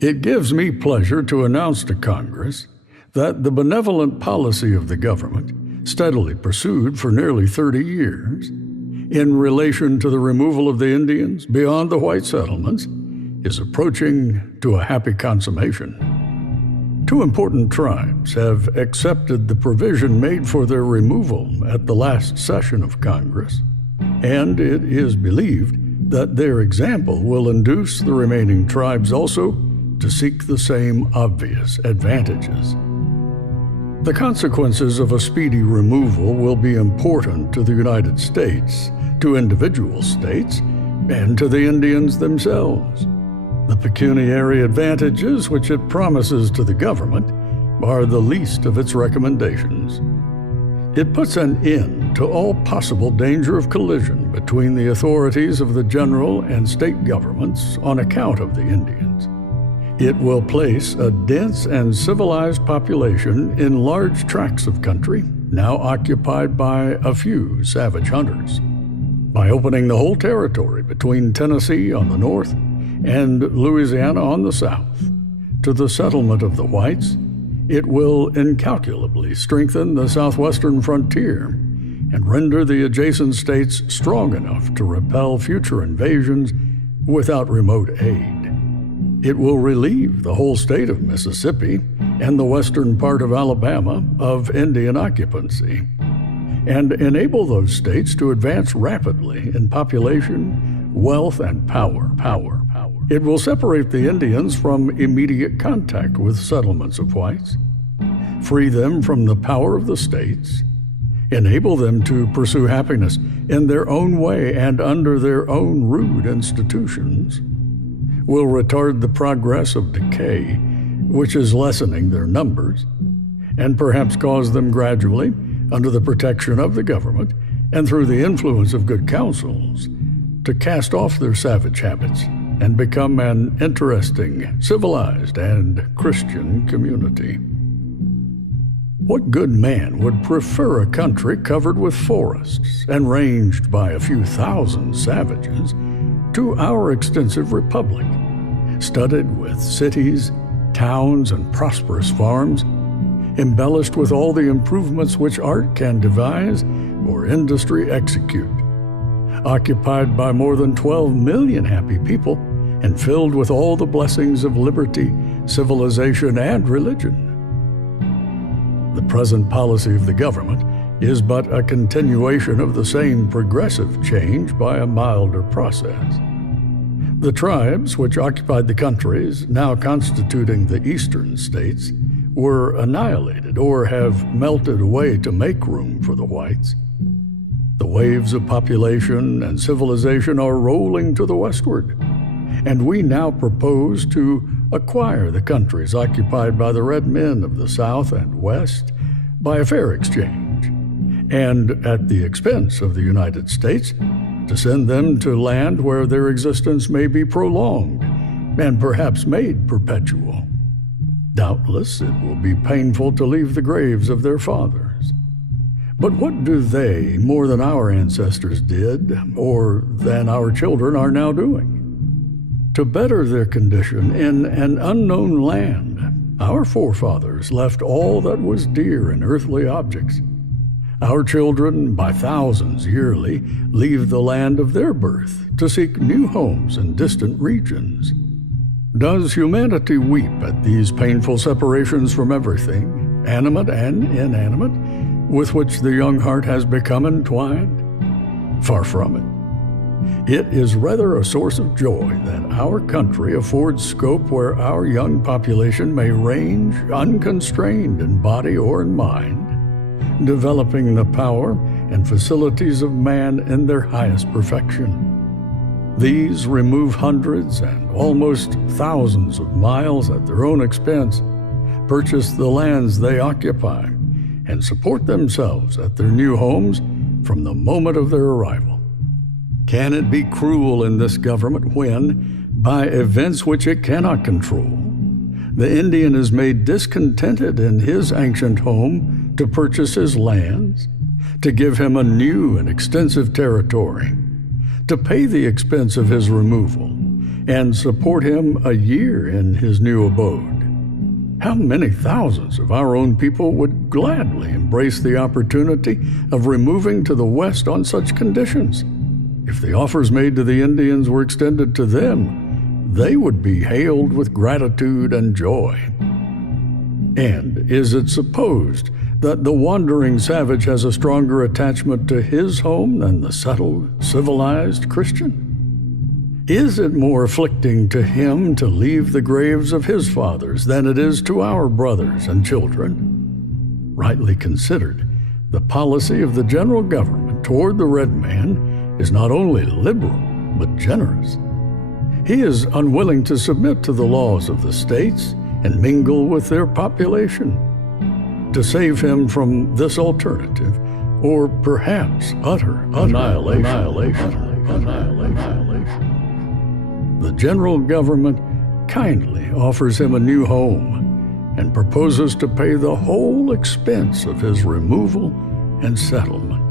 It gives me pleasure to announce to Congress that the benevolent policy of the government, steadily pursued for nearly 30 years, in relation to the removal of the Indians beyond the white settlements, is approaching to a happy consummation. Two important tribes have accepted the provision made for their removal at the last session of Congress, and it is believed that their example will induce the remaining tribes also to seek the same obvious advantages. The consequences of a speedy removal will be important to the United States, to individual states, and to the Indians themselves. The pecuniary advantages which it promises to the government are the least of its recommendations. It puts an end to all possible danger of collision between the authorities of the general and state governments on account of the Indians. It will place a dense and civilized population in large tracts of country now occupied by a few savage hunters. By opening the whole territory between Tennessee on the north and Louisiana on the south to the settlement of the whites, it will incalculably strengthen the southwestern frontier and render the adjacent states strong enough to repel future invasions without remote aid. It will relieve the whole state of Mississippi and the western part of Alabama of Indian occupancy, and enable those states to advance rapidly in population, wealth, and power. It will separate the Indians from immediate contact with settlements of whites, free them from the power of the states, enable them to pursue happiness in their own way and under their own rude institutions, will retard the progress of decay, which is lessening their numbers, and perhaps cause them gradually, under the protection of the government and through the influence of good counsels, to cast off their savage habits and become an interesting, civilized, and Christian community. What good man would prefer a country covered with forests and ranged by a few thousand savages to our extensive republic, studded with cities, towns, and prosperous farms, embellished with all the improvements which art can devise or industry execute, occupied by more than 12 million happy people, and filled with all the blessings of liberty, civilization, and religion? The present policy of the government is but a continuation of the same progressive change by a milder process. The tribes which occupied the countries now constituting the eastern states were annihilated or have melted away to make room for the whites. The waves of population and civilization are rolling to the westward, and we now propose to acquire the countries occupied by the red men of the South and West by a fair exchange, and at the expense of the United States, to send them to land where their existence may be prolonged and perhaps made perpetual. Doubtless it will be painful to leave the graves of their fathers. But what do they, more than our ancestors did, or than our children are now doing? To better their condition in an unknown land, our forefathers left all that was dear in earthly objects. Our children, by thousands yearly, leave the land of their birth to seek new homes in distant regions. Does humanity weep at these painful separations from everything, animate and inanimate, with which the young heart has become entwined? Far from it. It is rather a source of joy that our country affords scope where our young population may range unconstrained in body or in mind, developing the power and facilities of man in their highest perfection. These remove hundreds and almost thousands of miles at their own expense, purchase the lands they occupy, and support themselves at their new homes from the moment of their arrival. Can it be cruel in this government when, by events which it cannot control, the Indian is made discontented in his ancient home to purchase his lands, to give him a new and extensive territory, to pay the expense of his removal, and support him a year in his new abode. How many thousands of our own people would gladly embrace the opportunity of removing to the West on such conditions? If the offers made to the Indians were extended to them, they would be hailed with gratitude and joy. And is it supposed that the wandering savage has a stronger attachment to his home than the settled, civilized Christian? Is it more afflicting to him to leave the graves of his fathers than it is to our brothers and children? Rightly considered, the policy of the general government toward the red man is not only liberal, but generous. He is unwilling to submit to the laws of the states and mingle with their population. To save him from this alternative, or perhaps utter annihilation. The general government kindly offers him a new home and proposes to pay the whole expense of his removal and settlement.